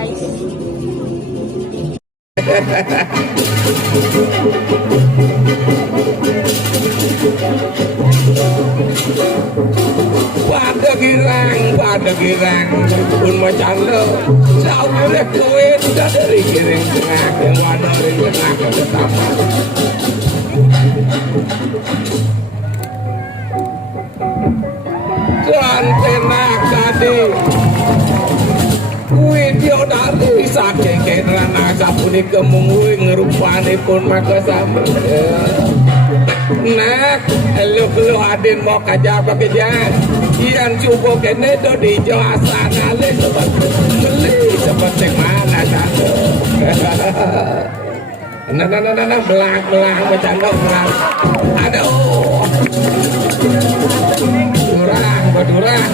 guys. pada girang pun macam lo jauh boleh kuit dari giring tengah ke mana dari tengah ke pertama dan tenak tadi kuit dia dari sakit kerana sapuni kemungui ngerupani pun maka sama nak lu adin mau kajar pakai jangan yang cuba kene do di jawa sana le seperti mana satu nah belang macam belang aduh durang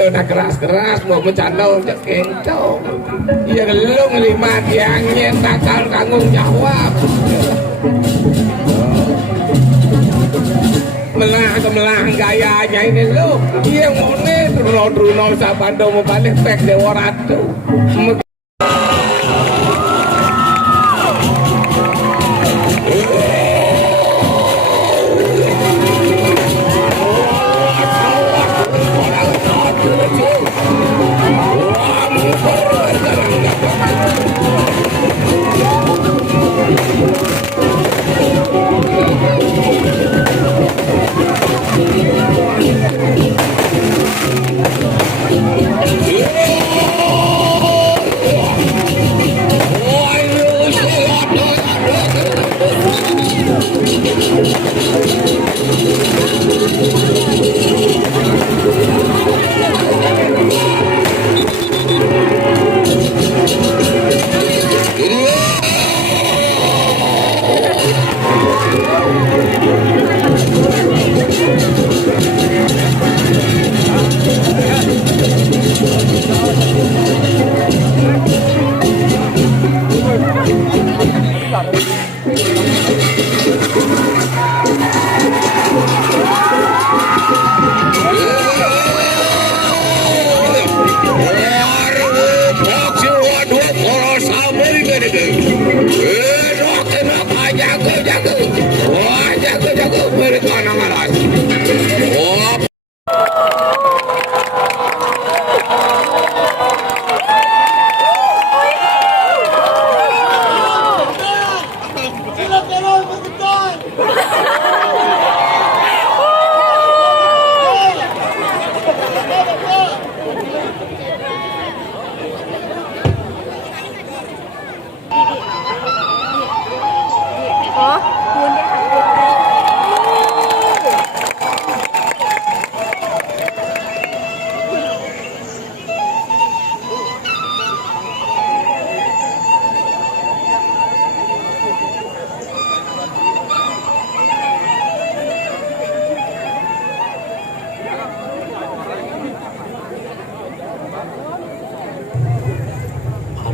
udah keras mau bercanda cek kentong ya lu ngelima tiangnya takal tanggung jawab melang gayanya ini lu yang mau nih Truno Sabando mau balik pek Dewa Ratu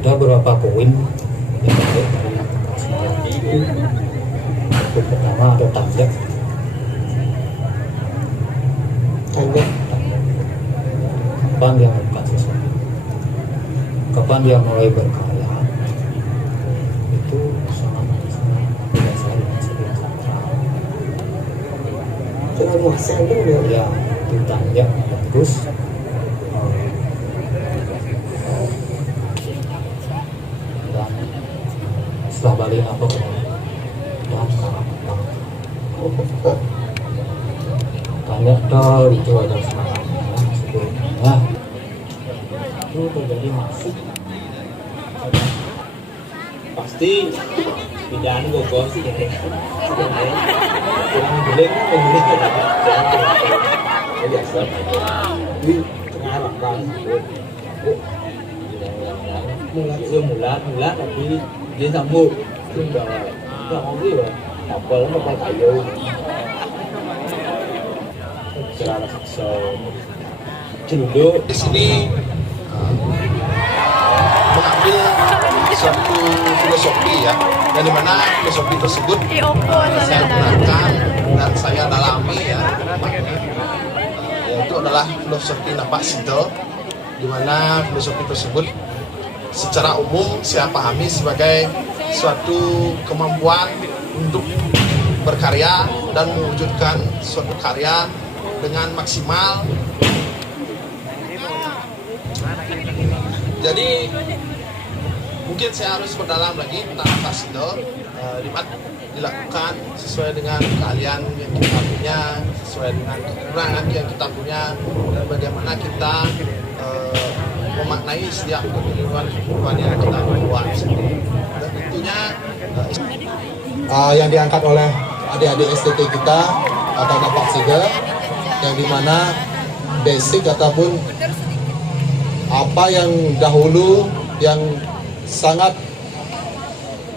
ada beberapa koin yang dari koin pertama ada tanjak kapan dia melakukan sesuatu, kapan dia mulai berkarya, itu sangat tidak selalu sebuah sakral ya, itu tanjak terus setelah balik apa dan karakter tanya dol itu ada semangat sebelumnya itu terjadi masuk pasti pindahan gogos sih kurang boleh pemilik biasa di tengah rangkang mulat tapi dia sambut sudah mau gitu apa lama pakai kayu secara sakso cenderung di sini mengambil suatu filosofi ya, dari mana filosofi tersebut saya gunakan dan saya dalami ya, yaitu adalah filosofi napak sido di mana filosofi tersebut secara umum saya pahami sebagai suatu kemampuan untuk berkarya dan mewujudkan suatu karya dengan maksimal. Jadi mungkin saya harus berdalam lagi tentang Qasidah dilakukan sesuai dengan keahlian yang kita punya, sesuai dengan kekurangan yang kita punya, dan bagaimana kita memaknai setiap kehidupan yang kita buat sendiri. Dan tentunya yang diangkat oleh adik-adik STT kita atau anak Qasidah, yang dimana basic ataupun apa yang dahulu yang sangat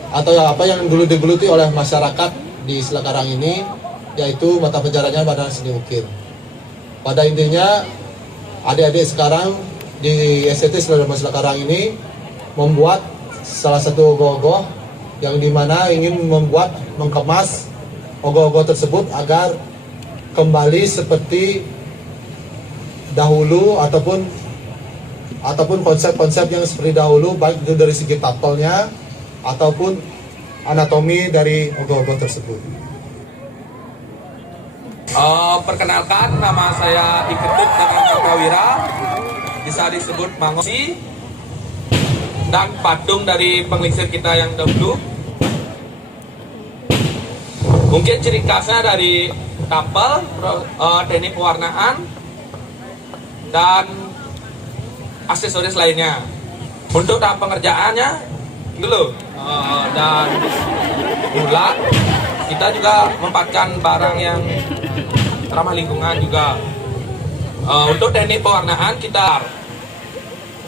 atau apa yang dulu digeluti oleh masyarakat di Selakarang ini, yaitu mata pelajarannya pada seni ukir. Pada intinya adik-adik sekarang di STT Selakarang ini membuat salah satu ogoh-ogoh yang dimana ingin mengemas ogoh-ogoh tersebut agar kembali seperti dahulu ataupun konsep-konsep yang seperti dahulu, baik itu dari segi taktolnya ataupun anatomi dari ogoh-ogoh tersebut. Perkenalkan, nama saya Iketut dengan Kakawira, bisa disebut Mangosi, dan patung dari penglingsir kita yang dahulu. Mungkin ciri khasnya dari tapel, teknik pewarnaan, dan aksesoris lainnya. Untuk tahap pengerjaannya dulu dan bulat, kita juga mempatkan barang yang ramah lingkungan juga. Untuk teknik pewarnaan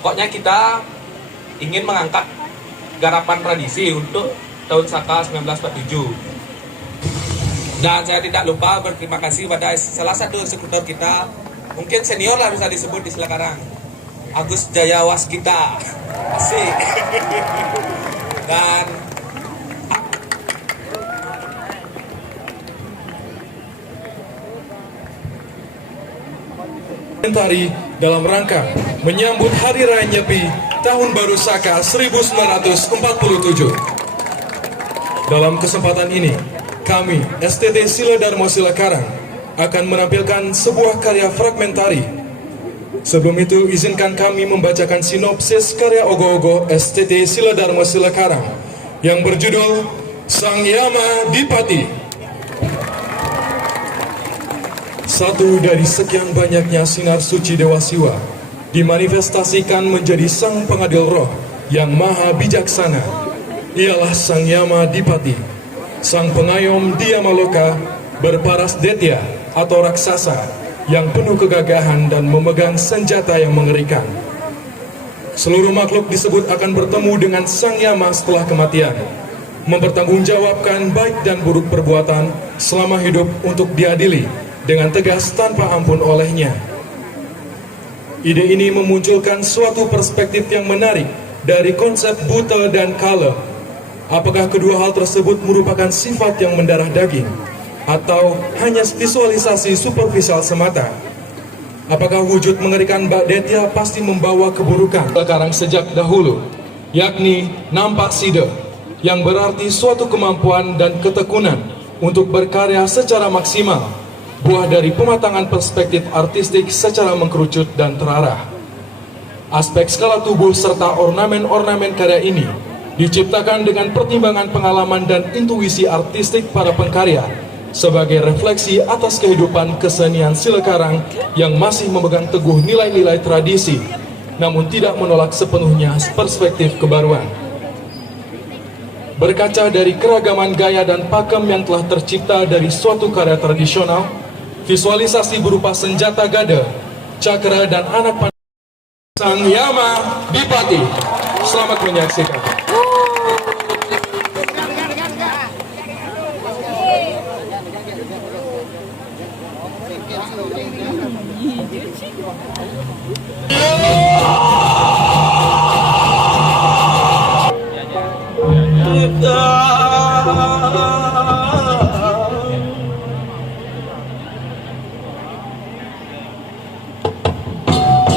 pokoknya kita ingin mengangkat garapan tradisi untuk tahun Saka 1947. Dan saya tidak lupa berterima kasih pada salah satu eksekutor kita, mungkin senior lah bisa disebut di Selakarang, Agus Jayawas kita, asik. Dan komentari dalam rangka menyambut Hari Raya Nyepi Tahun Baru Saka 1947. Dalam kesempatan ini, kami STT Sila Dharma Selakarang akan menampilkan sebuah karya fragmentari. Sebelum itu, izinkan kami membacakan sinopsis karya ogoh-ogoh STT Sila Dharma Selakarang yang berjudul Sang Yama Dipati. Satu dari sekian banyaknya sinar suci Dewa Siwa dimanifestasikan menjadi sang pengadil roh yang maha bijaksana. Ialah Sang Yama Dipati, sang pengayom Diyamaloka berparas detya atau raksasa yang penuh kegagahan dan memegang senjata yang mengerikan. Seluruh makhluk disebut akan bertemu dengan Sang Yama setelah kematian, mempertanggungjawabkan baik dan buruk perbuatan selama hidup untuk diadili dengan tegas tanpa ampun olehnya. Ide ini memunculkan suatu perspektif yang menarik dari konsep buta dan kala. Apakah kedua hal tersebut merupakan sifat yang mendarah daging atau hanya visualisasi superficial semata? Apakah wujud mengerikan Mbak Detya pasti membawa keburukan? Sekarang sejak dahulu, yakni nampak sida, yang berarti suatu kemampuan dan ketekunan untuk berkarya secara maksimal, buah dari pematangan perspektif artistik secara mengkerucut dan terarah. Aspek skala tubuh serta ornamen-ornamen karya ini diciptakan dengan pertimbangan pengalaman dan intuisi artistik para pengkarya sebagai refleksi atas kehidupan kesenian Selakarang yang masih memegang teguh nilai-nilai tradisi, namun tidak menolak sepenuhnya perspektif kebaruan. Berkaca dari keragaman gaya dan pakem yang telah tercipta dari suatu karya tradisional, visualisasi berupa senjata gada, cakra, dan anak panah Sang Yama Dipati. Selamat menyaksikan.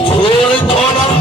Sulit orang